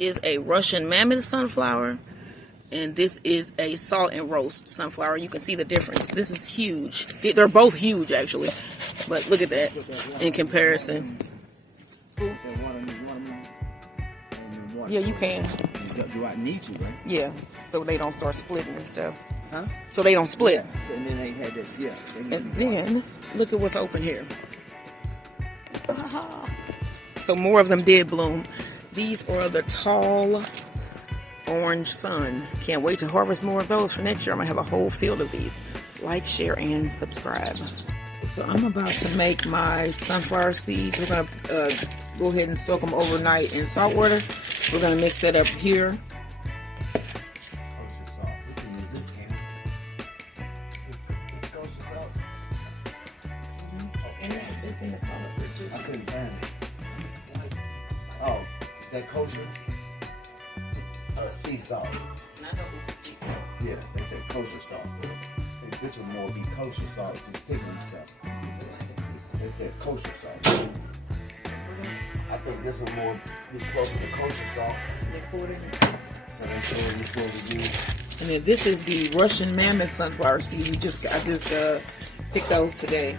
is a Russian mammoth sunflower, and this is a salt and roast sunflower. You can see the difference. This is huge. They're both huge, actually, but look at that in comparison. Yeah, you can. Do I need to, right? Yeah, so they don't start splitting and stuff. Huh? So they don't split. Yeah. And then they had this, yeah. And then, look at what's open here. So more of them did bloom. These are the tall orange sun. Can't wait to harvest more of those for next year. I'm going to have a whole field of these. Like, share, and subscribe. So I'm about to make my sunflower seeds. We're going to go ahead and soak them overnight in salt water. We're going to mix that up here. I couldn't find it. Oh, is that kosher? Sea salt. I know this is sea salt. Yeah, they said kosher salt. I think this would more be kosher salt, just pigment stuff. This is Atlantic sea salt. They said kosher salt. I think this would more be closer to kosher salt. So that's what we do. And then this is the Russian mammoth sunflower seed. I just picked those today.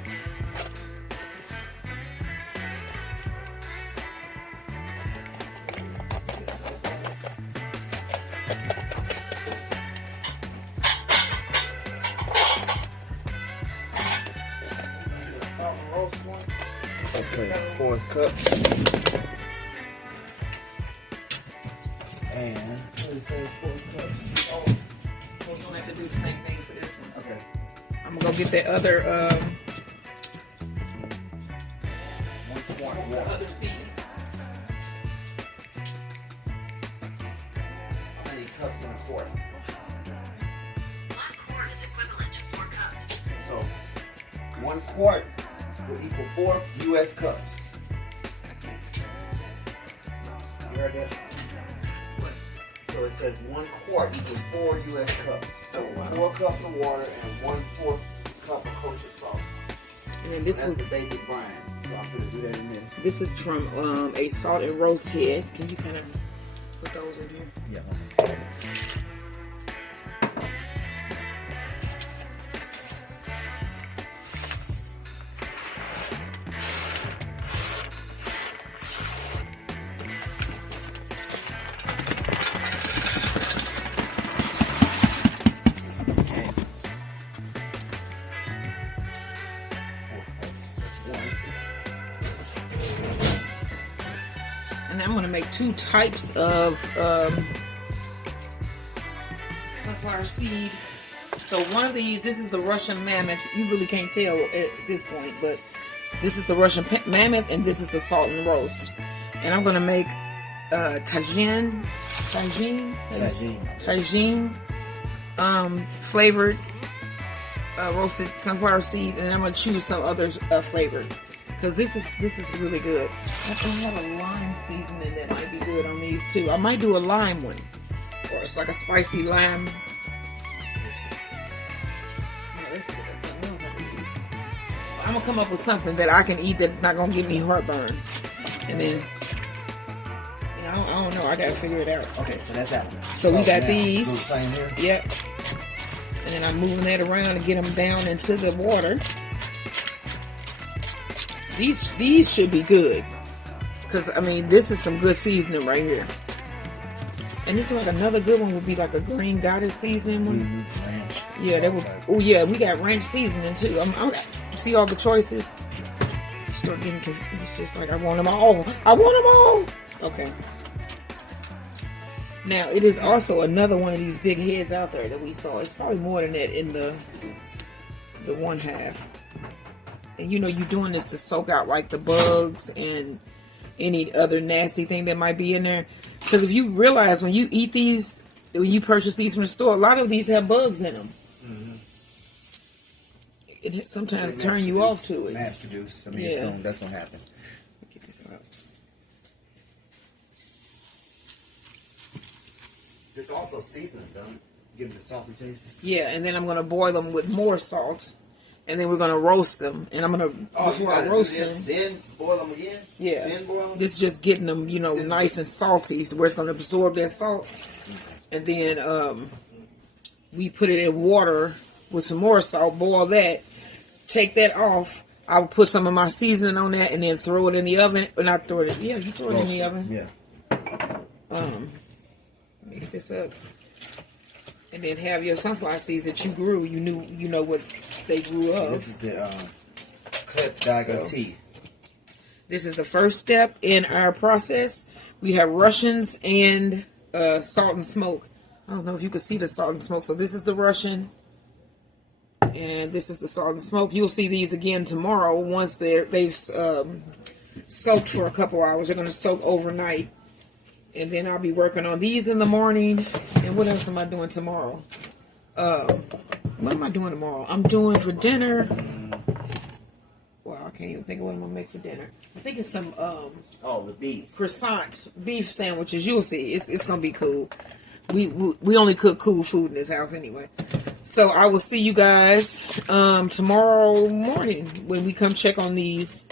Okay, 4th cup. And what is that, 4th cup? Oh, you don't have to do the same thing for this one. Okay. I'm gonna go get that other the other seeds. How many cups in a quart? 1 quart is equivalent to 4 cups. So 1 quart will equal 4 U.S. cups. You heard that? So it says 1 quart equals 4 U.S. cups. So 4 cups of water and 1/4 cup of kosher salt. And then this That's was the basic brine. So I'm gonna do that in this. this is from a salt and roast head. Can you kind of put those in here? Yeah. And I'm going to make 2 types of sunflower seed. So one of these, this is the Russian mammoth. You really can't tell at this point, but this is the Russian mammoth, and this is the salt and roast. And I'm going to make Tajin flavored roasted sunflower seeds, and then I'm going to choose some other flavored. Because this is really good. I have a lime seasoning that might be good on these too. I might do a lime one. Or it's like a spicy lime. No, that's something else I can do. I'm going to come up with something that I can eat that's not going to give me heartburn. And then, I don't know. I got to figure it out. Okay, so that's that one. So we got these. Do the same here? Yep. And then I'm moving that around to get them down into the water. These should be good, because I mean this is some good seasoning right here. And this is like another good one would be like a green goddess seasoning one. Ranch. Yeah, that would. Oh yeah, we got ranch seasoning too. I'm see all the choices. Start getting confused. It's just like I want them all. I want them all. Okay. Now it is also another one of these big heads out there that we saw. It's probably more than that in the 1/2. And you're doing this to soak out like the bugs and any other nasty thing that might be in there. Because if you realize when you eat these, when you purchase these from the store, a lot of these have bugs in them. Mm-hmm. It sometimes turn you off to it. Mass produced. I mean, that's going to happen. Get this out. There's also seasoning, don't it? Give it a salty taste. Yeah, and then I'm going to boil them with more salt. and then we're gonna roast them. And I'm gonna before I roast them, then boil them again. Yeah, then boil them? This is just getting them, nice and salty, where it's gonna absorb that salt. And then we put it in water with some more salt, boil that, take that off. I'll put some of my seasoning on that, and then throw it in the oven. Or not throw it. Yeah, you throw it in the oven. Yeah. Mix this up, and then have your sunflower seeds that you grew. You know what they grew up. This is the cut dago tea. This is the first step in our process. We have Russians and salt and smoke. I don't know if you can see the salt and smoke. So this is the Russian, and this is the salt and smoke. You'll see these again tomorrow once they've soaked for a couple hours. They're going to soak overnight. And then I'll be working on these in the morning. And what else am I doing tomorrow? What am I doing tomorrow? I'm doing for dinner. Well, I can't even think of what I'm going to make for dinner. I think it's some the beef. Croissant beef sandwiches. You'll see. It's going to be cool. We only cook cool food in this house anyway. So I will see you guys tomorrow morning when we come check on these.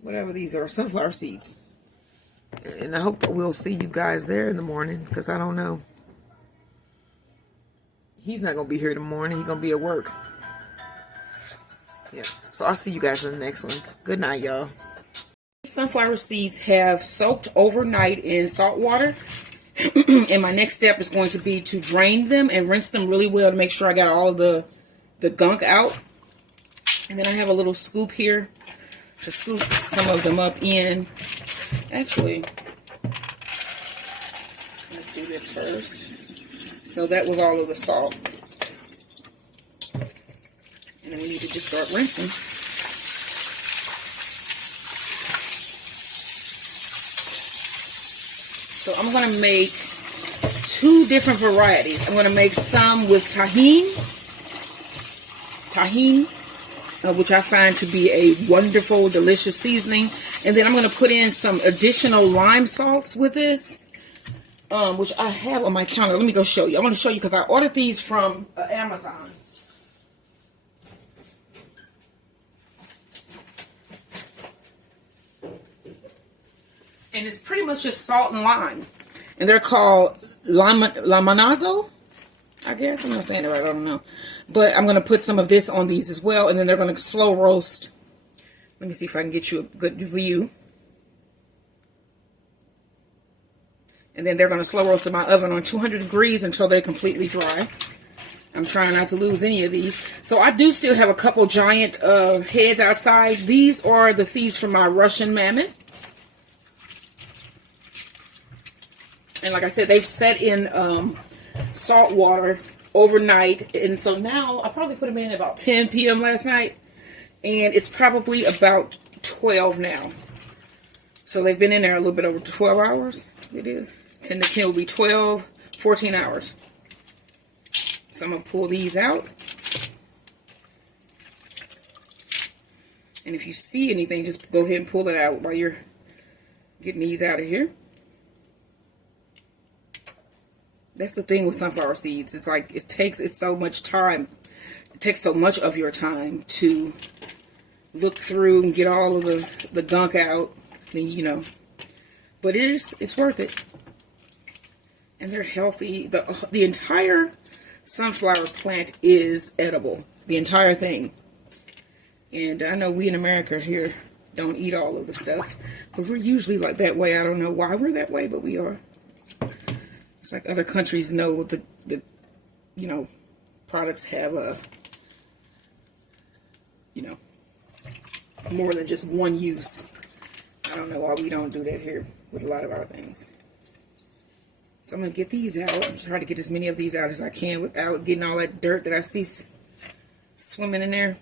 Whatever these are. Sunflower seeds. And I hope we'll see you guys there in the morning, because I don't know. He's not going to be here in the morning. He's going to be at work. Yeah. So I'll see you guys in the next one. Good night, y'all. Sunflower seeds have soaked overnight in salt water. And my next step is going to be to drain them and rinse them really well to make sure I got all of the gunk out. And then I have a little scoop here to scoop some of them up in. Actually, let's do this first. So that was all of the salt. And then we need to just start rinsing. So I'm going to make 2 different varieties. I'm going to make some with Tajin, which I find to be a wonderful, delicious seasoning. And then I'm going to put in some additional lime salts with this, which I have on my counter. Let me go show you. I want to show you because I ordered these from Amazon. And it's pretty much just salt and lime. And they're called limanazo, I guess. I'm not saying it right. I don't know. But I'm going to put some of this on these as well. And then they're going to slow roast. Let me see if I can get you a good view. And then they're going to slow roast in my oven on 200 degrees until they're completely dry. I'm trying not to lose any of these. So I do still have a couple giant heads outside. These are the seeds from my Russian mammoth. And like I said, they've set in salt water overnight. And so now, I probably put them in at about 10 p.m. last night. And it's probably about 12 now. So they've been in there a little bit over 12 hours. It is. 10 to 10 will be 12, 14 hours. So I'm going to pull these out. And if you see anything, just go ahead and pull it out while you're getting these out of here. That's the thing with sunflower seeds. It's like it takes so much time. It takes so much of your time to look through and get all of the gunk out. I mean, but it's worth it. And they're healthy. The entire sunflower plant is edible. The entire thing. And I know we in America here don't eat all of the stuff, but we're usually like that way. I don't know why we're that way, but we are. It's like other countries know the products have more than just one use. I don't know why we don't do that here with a lot of our things. So I'm going to get these out. I'm trying to get as many of these out as I can without getting all that dirt that I see swimming in there.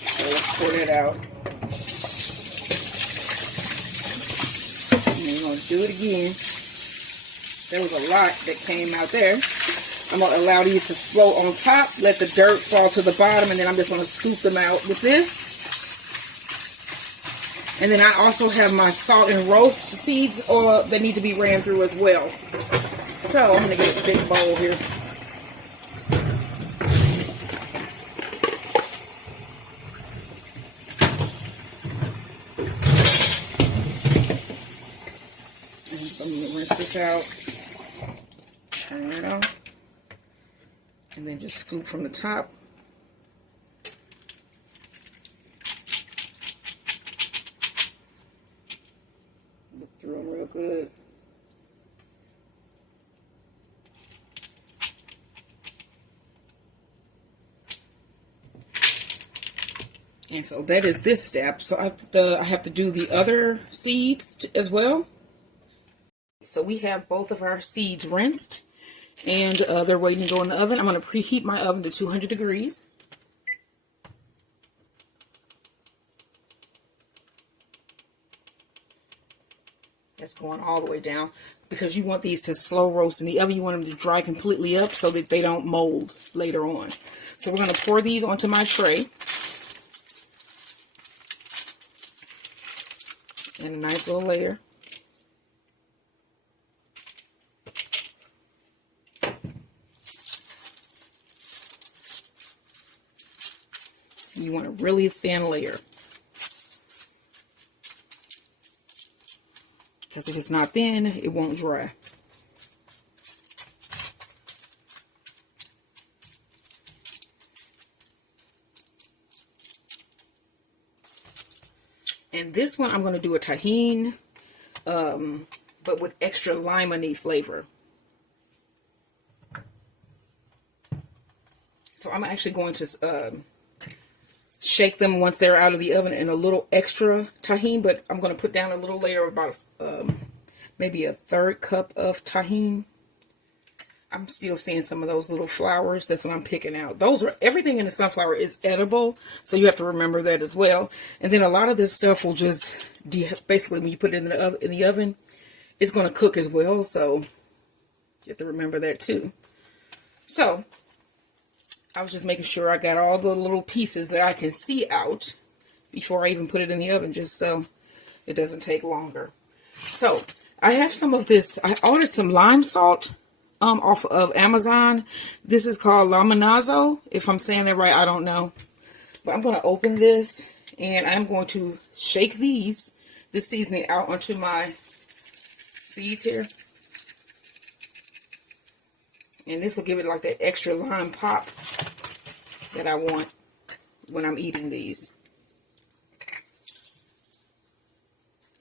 So let's pour that out. And we're going to do it again. There was a lot that came out there. I'm going to allow these to float on top, let the dirt fall to the bottom, and then I'm just going to scoop them out with this. And then I also have my salt and roast seeds that need to be ran through as well. So I'm going to get a big bowl here. And so I'm going to rinse this out. Turn it off. And then just scoop from the top. Look through them real good. And so that is this step. So I have to do the other seeds as well. So we have both of our seeds rinsed. And they're waiting to go in the oven. I'm going to preheat my oven to 200 degrees. That's going all the way down. Because you want these to slow roast in the oven. You want them to dry completely up so that they don't mold later on. So we're going to pour these onto my tray. And a nice little layer. You want a really thin layer. Because if it's not thin, it won't dry. And this one I'm going to do a Tajin, but with extra limony flavor. So I'm actually going to shake them once they're out of the oven in a little extra Tajin, but I'm going to put down a little layer of about maybe a 1/3 cup of Tajin. I'm still seeing some of those little flowers. That's what I'm picking out. Those are, everything in the sunflower is edible, so you have to remember that as well. And then a lot of this stuff will just, basically when you put it in the oven, it's going to cook as well, so you have to remember that too. So, I was just making sure I got all the little pieces that I can see out before I even put it in the oven, just so it doesn't take longer. So, I have some of this. I ordered some lime salt off of Amazon. This is called Laminazo. If I'm saying that right, I don't know. But I'm going to open this, and I'm going to shake this seasoning out onto my seeds here. And this will give it like that extra lime pop that I want when I'm eating these.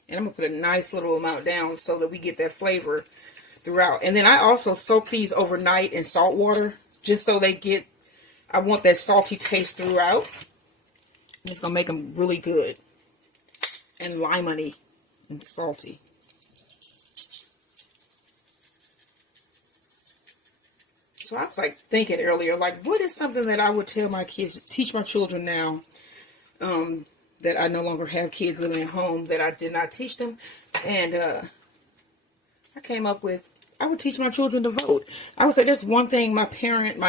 And I'm going to put a nice little amount down so that we get that flavor throughout. And then I also soak these overnight in salt water just so they get, I want that salty taste throughout. And it's going to make them really good and limony and salty. So I was like thinking earlier, like, what is something that I would tell my kids, teach my children now, that I no longer have kids living at home, that I did not teach them. And I came up with, I would teach my children to vote. I would say that's one thing my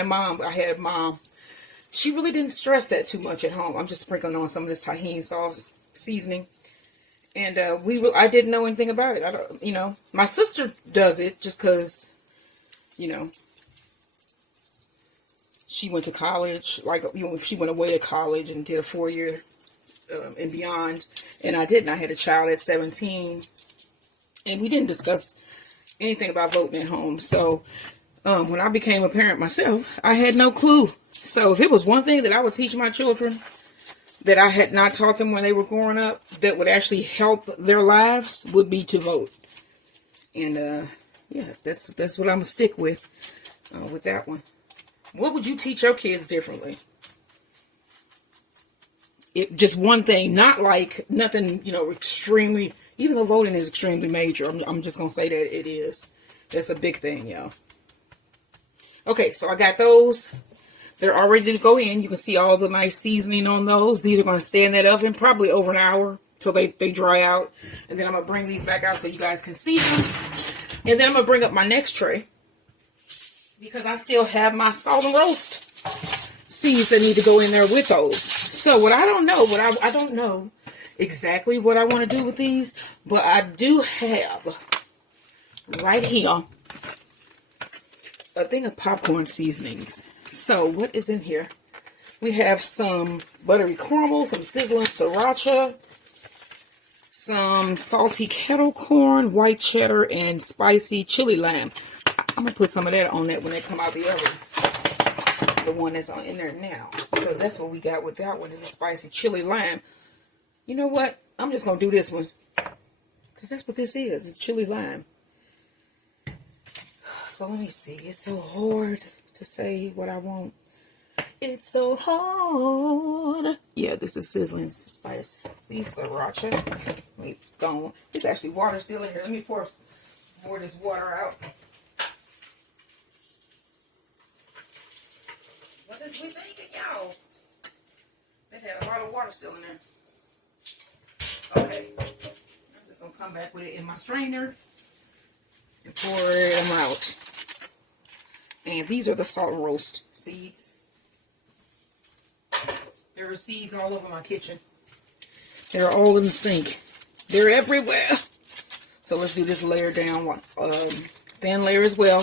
mom, I had a mom, she really didn't stress that too much at home. I'm just sprinkling on some of this Tajin sauce seasoning. And I didn't know anything about it. I don't, my sister does it just because, she went to college, she went away to college and did a 4-year and beyond. And I didn't. I had a child at 17. And we didn't discuss anything about voting at home. So when I became a parent myself, I had no clue. So if it was one thing that I would teach my children that I had not taught them when they were growing up, that would actually help their lives, would be to vote. And yeah, that's what I'm going to stick with that one. What would you teach your kids differently? Just one thing, not like nothing, extremely, even though voting is extremely major, I'm just going to say that it is. That's a big thing, y'all. Okay, so I got those. They're all ready to go in. You can see all the nice seasoning on those. These are going to stay in that oven probably over an hour till they dry out. And then I'm going to bring these back out so you guys can see them. And then I'm going to bring up my next tray, because I still have my salt and roast seeds that need to go in there with those. So what I don't know exactly what I want to do with these, but I do have right here a thing of popcorn seasonings. So what is in here? We have some buttery caramel, some sizzling sriracha, some salty kettle corn, white cheddar, and spicy chili lime. I'm going to put some of that on that when they come out the oven. The one that's in there now. Because that's what we got with that one is a spicy chili lime. You know what? I'm just going to do this one. Because that's what this is. It's chili lime. So let me see. It's so hard to say what I want. It's so hard. Yeah, this is sizzling spice. These sriracha. Let me go on. There's actually water still in here. Let me pour this water out. What is we thinking, y'all? That had a lot of water still in there. Okay. I'm just going to come back with it in my strainer and pour them out. And these are the salt and roast seeds. There are seeds all over my kitchen. They're all in the sink. They're everywhere. So let's do this layer down, thin layer as well.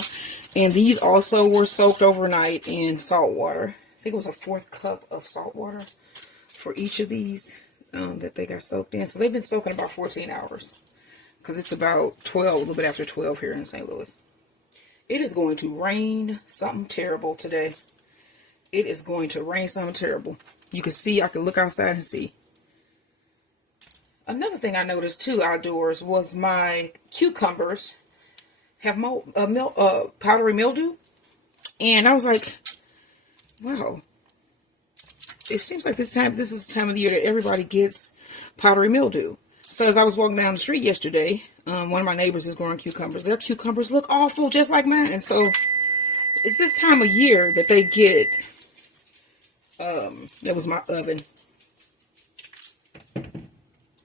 And these also were soaked overnight in salt water. I think it was a 1/4 cup of salt water for each of these that they got soaked in. So they've been soaking about 14 hours. Because it's about 12, a little bit after 12 here in St. Louis. It is going to rain something terrible today. It is going to rain something terrible. You can see, I can look outside and see. Another thing I noticed too outdoors was my cucumbers have powdery mildew. And I was like, wow. It seems like this is the time of the year that everybody gets powdery mildew. So as I was walking down the street yesterday, one of my neighbors is growing cucumbers. Their cucumbers look awful, just like mine. And so it's this time of year that they get, that was my oven.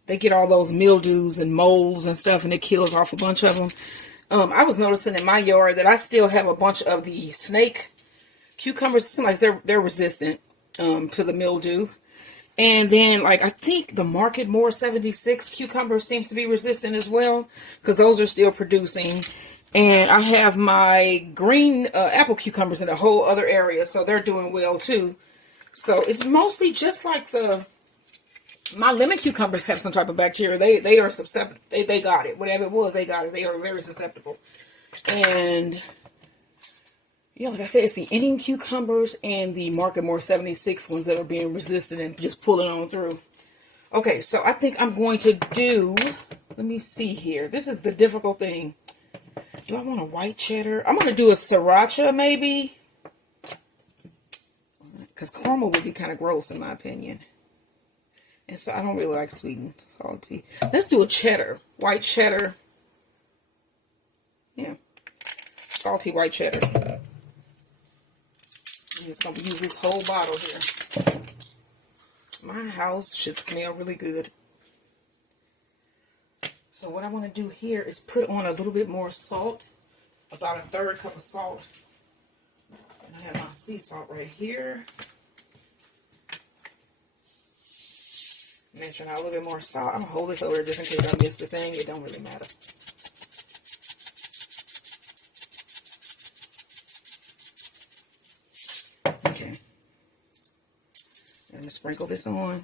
They get all those mildews and molds and stuff, and it kills off a bunch of them. I was noticing in my yard that I still have a bunch of the snake cucumbers. It seems like they're resistant to the mildew. And then, like, I think the Market More 76 cucumber seems to be resistant as well, because those are still producing. And I have my green apple cucumbers in a whole other area, so they're doing well too. So it's mostly just like my lemon cucumbers have some type of bacteria. They are susceptible. They got it. Whatever it was, they got it. They are very susceptible. And yeah, like I said, it's the Indian cucumbers and the Market More 76 ones that are being resistant and just pulling on through. Okay, so I think I'm going to do, let me see here. This is the difficult thing. Do I want a white cheddar? I'm going to do a sriracha maybe. Because caramel would be kind of gross in my opinion. And so I don't really like sweet and salty. Let's do a cheddar. White cheddar. Yeah. Salty white cheddar. I'm just going to use this whole bottle here. My house should smell really good. So what I want to do here is put on a little bit more salt. About a 1/3 cup of salt. And I have my sea salt right here. Mention a little bit more salt. I'm going to hold this over just in case I miss the thing. It don't really matter. Okay. I'm going to sprinkle this on.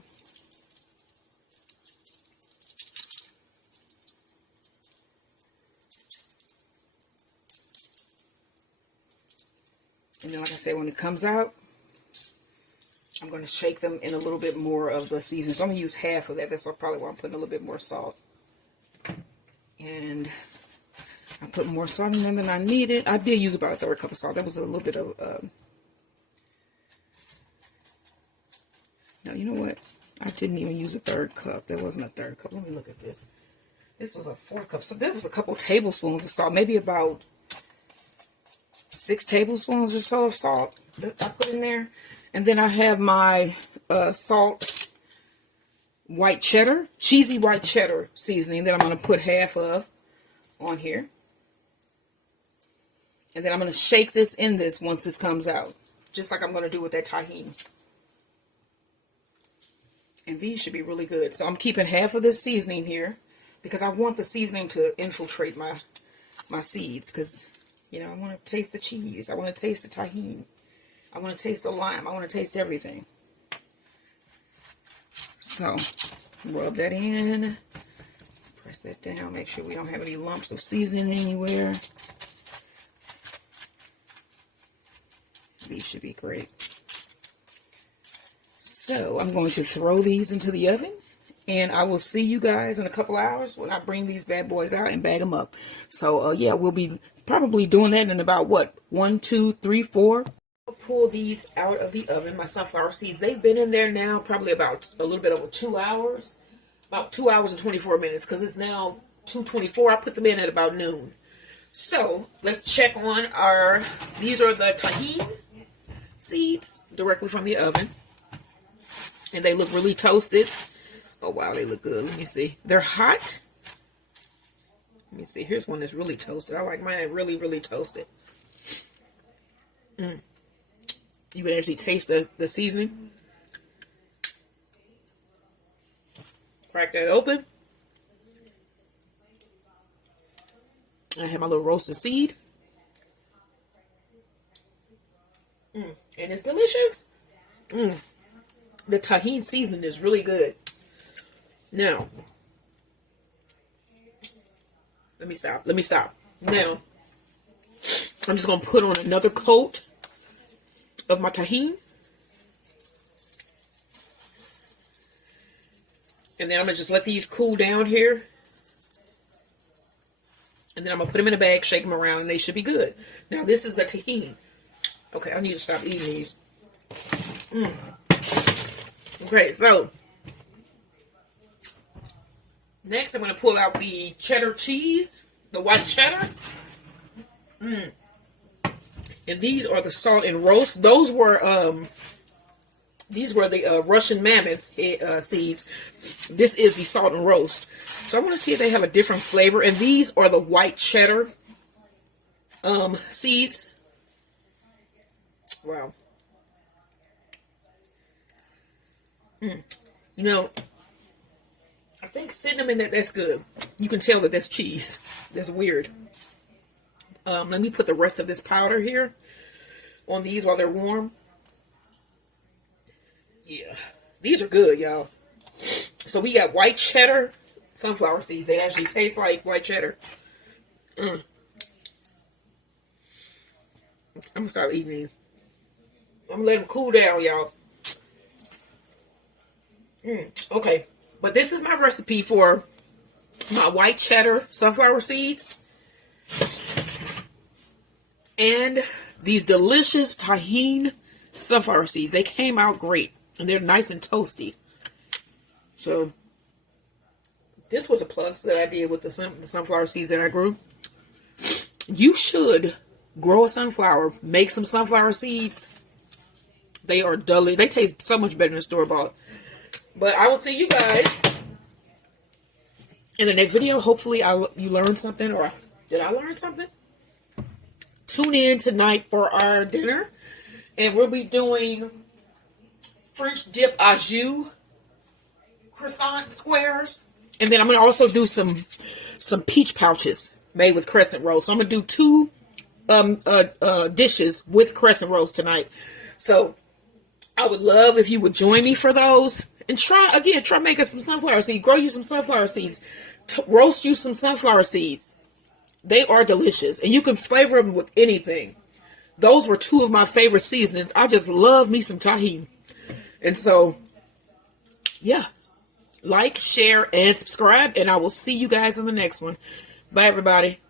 And then, like I said, when it comes out, I'm going to shake them in a little bit more of the seasoning. So I'm going to use half of that. That's probably why I'm putting a little bit more salt. And I put more salt in there than I needed. I did use about a 1/3 cup of salt. That was a little bit of... No, you know what? I didn't even use a 1/3 cup. That wasn't a 1/3 cup. Let me look at this. This was a 4 cup. So that was a couple tablespoons of salt. Maybe about 6 tablespoons or so of salt that I put in there. And then I have my salt white cheddar, cheesy white cheddar seasoning that I'm going to put half of on here. And then I'm going to shake this in this once this comes out. Just like I'm going to do with that Tajin. And these should be really good. So I'm keeping half of this seasoning here because I want the seasoning to infiltrate my seeds. Because, you know, I want to taste the cheese. I want to taste the tahini. I want to taste the lime. I want to taste everything. So, rub that in. Press that down. Make sure we don't have any lumps of seasoning anywhere. These should be great. So, I'm going to throw these into the oven. And I will see you guys in a couple hours when I bring these bad boys out and bag them up. So, yeah, we'll be probably doing that in about, what, 1, 2, 3, 4. I'll pull these out of the oven, my sunflower seeds. They've been in there now probably about a little bit over 2 hours. About 2 hours and 24 minutes because it's now 2:24. I put them in at about noon. So, let's check on our, these are the Tajin seeds directly from the oven. And they look really toasted. Oh, wow, they look good. Let me see. They're hot. Let me see. Here's one that's really toasted. I like mine really, really toasted. You can actually taste the seasoning. Crack that open. I have my little roasted seed. And it's delicious. The Tajin seasoning is really good. Now, let me stop. Now, I'm just going to put on another coat of my Tajin. And then I'm going to just let these cool down here. And then I'm going to put them in a bag, shake them around, and they should be good. Now, this is the Tajin. Okay, I need to stop eating these. Okay, so next I'm going to pull out the cheddar cheese, the white cheddar. And these are the salt and roast. These were the Russian mammoth seeds. This is the salt and roast. So I want to see if they have a different flavor. And these are the white cheddar seeds. Wow. You know, I think cinnamon, that's good. You can tell that that's cheese. That's weird. Let me put the rest of this powder here on these while they're warm. Yeah, these are good, y'all. So we got white cheddar sunflower seeds. They actually taste like white cheddar. I'm gonna start eating these. I'm gonna let them cool down, y'all. Okay, but this is my recipe for my white cheddar sunflower seeds and these delicious Tajin sunflower seeds. They came out great and they're nice and toasty. So this was a plus that I did with the sunflower seeds that I grew. You should grow a sunflower, make some sunflower seeds. They are delicious. They taste so much better than store-bought. But I will see you guys in the next video. Hopefully you learned something, or did I learn something? Tune in tonight for our dinner. And we'll be doing French dip au jus croissant squares. And then I'm going to also do some peach pouches made with crescent rolls. So I'm going to do 2 dishes with crescent rolls tonight. So I would love if you would join me for those. And try making some sunflower seeds. Grow you some sunflower seeds. Roast you some sunflower seeds. They are delicious. And you can flavor them with anything. Those were 2 of my favorite seasonings. I just love me some Tajin. And so, yeah. Like, share, and subscribe. And I will see you guys in the next one. Bye, everybody.